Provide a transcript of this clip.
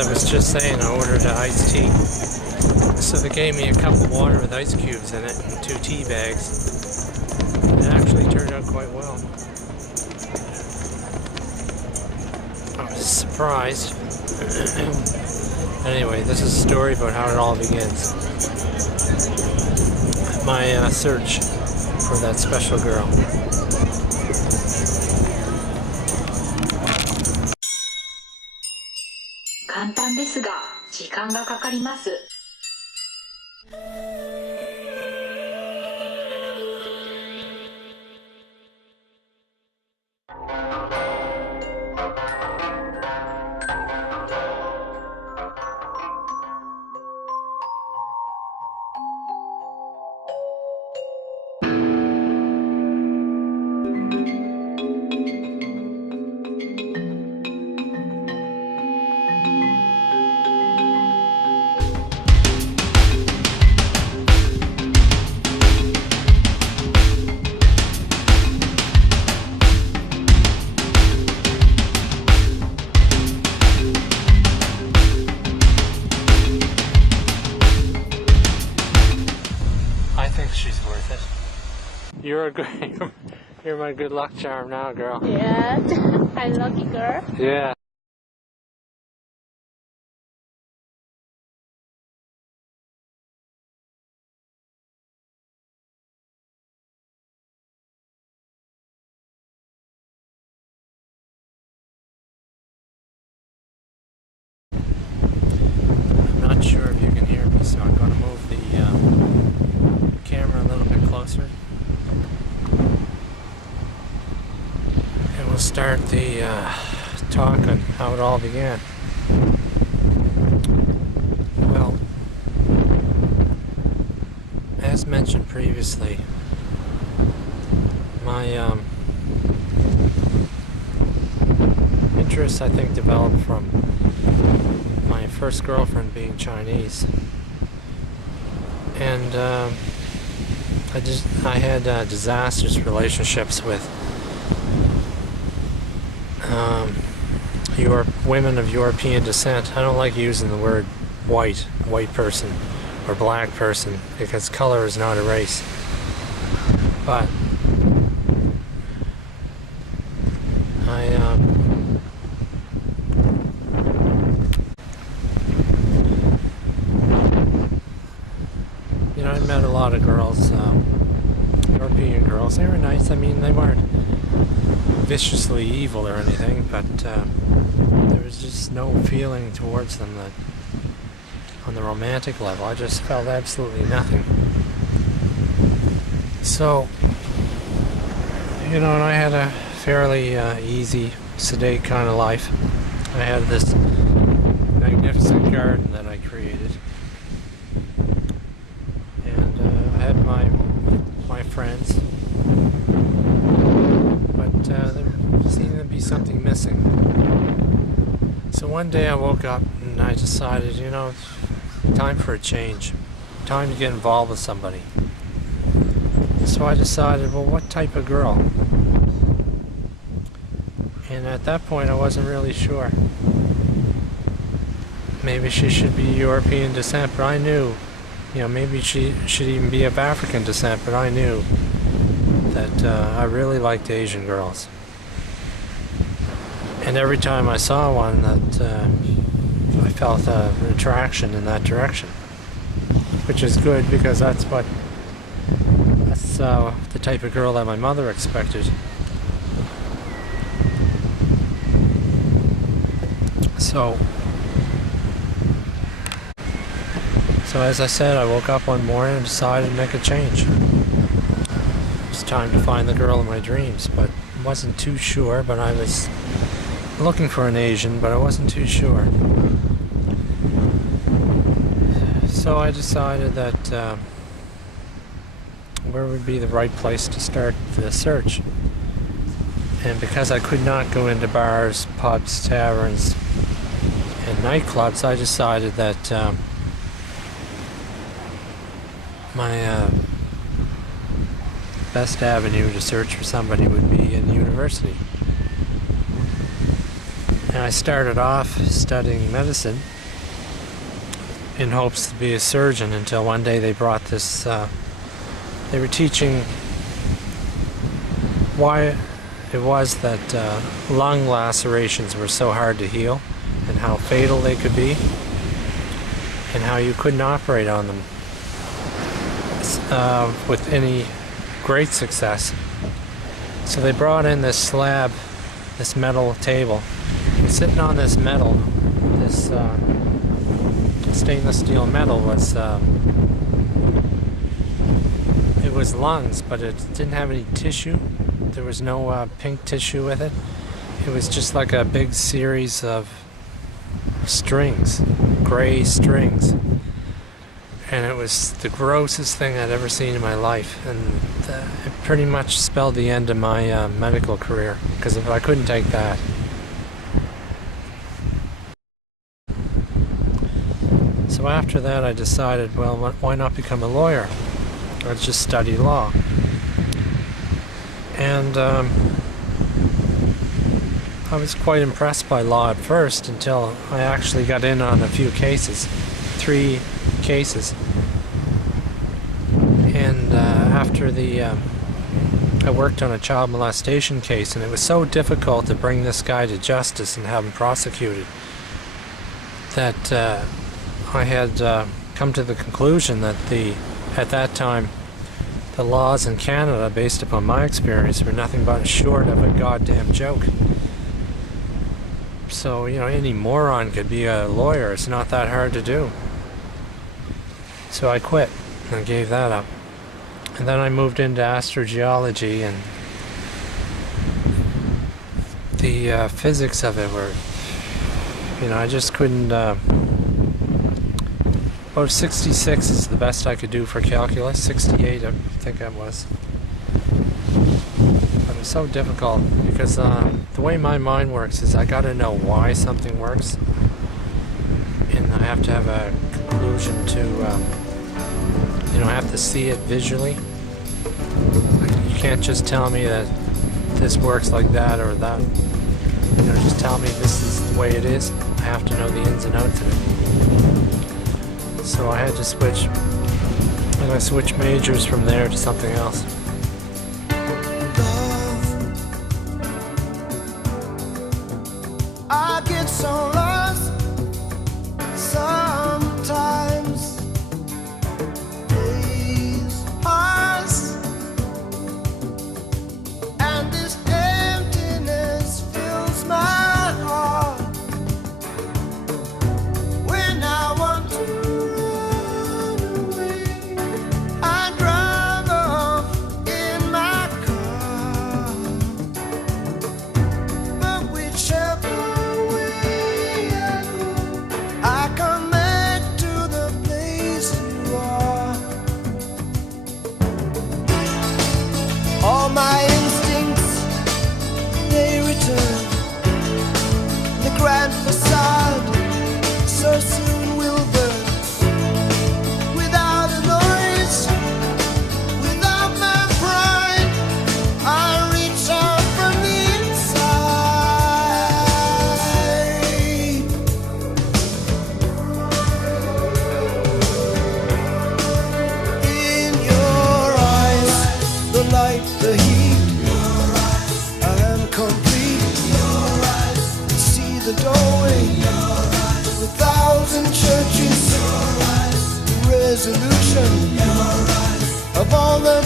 I was just saying, I ordered an iced tea. So they gave me a cup of water with ice cubes in it and 2 tea bags. It actually turned out quite well. I was surprised. Anyway, this is a story about how it all begins. My search for that special girl. 簡単ですが、時間がかかります。She's worth it. You're my good luck charm now, girl. Yeah, I'm lucky girl. Yeah. I'm not sure if you can hear me, so I'm going to move the camera a little bit closer. And we'll start the talk on how it all began. Well, as mentioned previously, my interest, I think, developed from my first girlfriend being Chinese. And I had disastrous relationships with women of European descent. I don't like using the word white person, or black person, because color is not a race. But I met a lot of girls, European girls. They were nice. I mean, they weren't viciously evil or anything, but there was just no feeling towards them that on the romantic level. I just felt absolutely nothing. So, and I had a fairly easy, sedate kind of life. I had this magnificent garden that I created. I had my friends, but there seemed to be something missing. So one day I woke up and I decided, it's time for a change, time to get involved with somebody. So I decided, well, what type of girl? And at that point I wasn't really sure. Maybe she should be European descent, but I knew maybe she should even be of African descent, but I knew that I really liked Asian girls. And every time I saw one, that I felt an attraction in that direction, which is good, because that's the type of girl that my mother expected. So as I said, I woke up one morning and decided to make a change. It was time to find the girl of my dreams, but wasn't too sure. But I was looking for an Asian, but I wasn't too sure. So I decided that where would be the right place to start the search. And because I could not go into bars, pubs, taverns, and nightclubs, I decided that my best avenue to search for somebody would be in university. And I started off studying medicine in hopes to be a surgeon until one day they brought this, they were teaching why it was that lung lacerations were so hard to heal and how fatal they could be and how you couldn't operate on them with any great success. So they brought in this slab, this metal table. And sitting on this metal, this stainless steel metal was, it was lungs, but it didn't have any tissue. There was no pink tissue with it. It was just like a big series of strings, gray strings. And it was the grossest thing I'd ever seen in my life. And it pretty much spelled the end of my medical career, because if I couldn't take that. So after that I decided, well, why not become a lawyer? Or just study law. And I was quite impressed by law at first until I actually got in on a few cases, 3 cases. And after I worked on a child molestation case, and it was so difficult to bring this guy to justice and have him prosecuted that I had come to the conclusion that at that time the laws in Canada, based upon my experience, were nothing but short of a goddamn joke. So, you know, any moron could be a lawyer. It's not that hard to do. So I quit and gave that up. And then I moved into astrogeology, and the physics of it were, you know, I just couldn't. About 66 is the best I could do for calculus. 68, I think I was. But it was so difficult because the way my mind works is I got to know why something works, and I have to have a conclusion to, you know, I have to see it visually. Like, you can't just tell me that this works like that or that. You know, just tell me this is the way it is. I have to know the ins and outs of it. So I had to switch, and I switched majors from there to something else. I get so lost sometimes. Days pass, and this emptiness fills my heart. When I want to run away, I drive off in my car. But whichever I come back to the place you are. All my instincts, they return. The grand facade so soon will burn. Without a noise, without my pride, I reach out from the inside. In your eyes, the light, the heat, I am complete. See the doorway, the 1,000 churches, the resolution of all the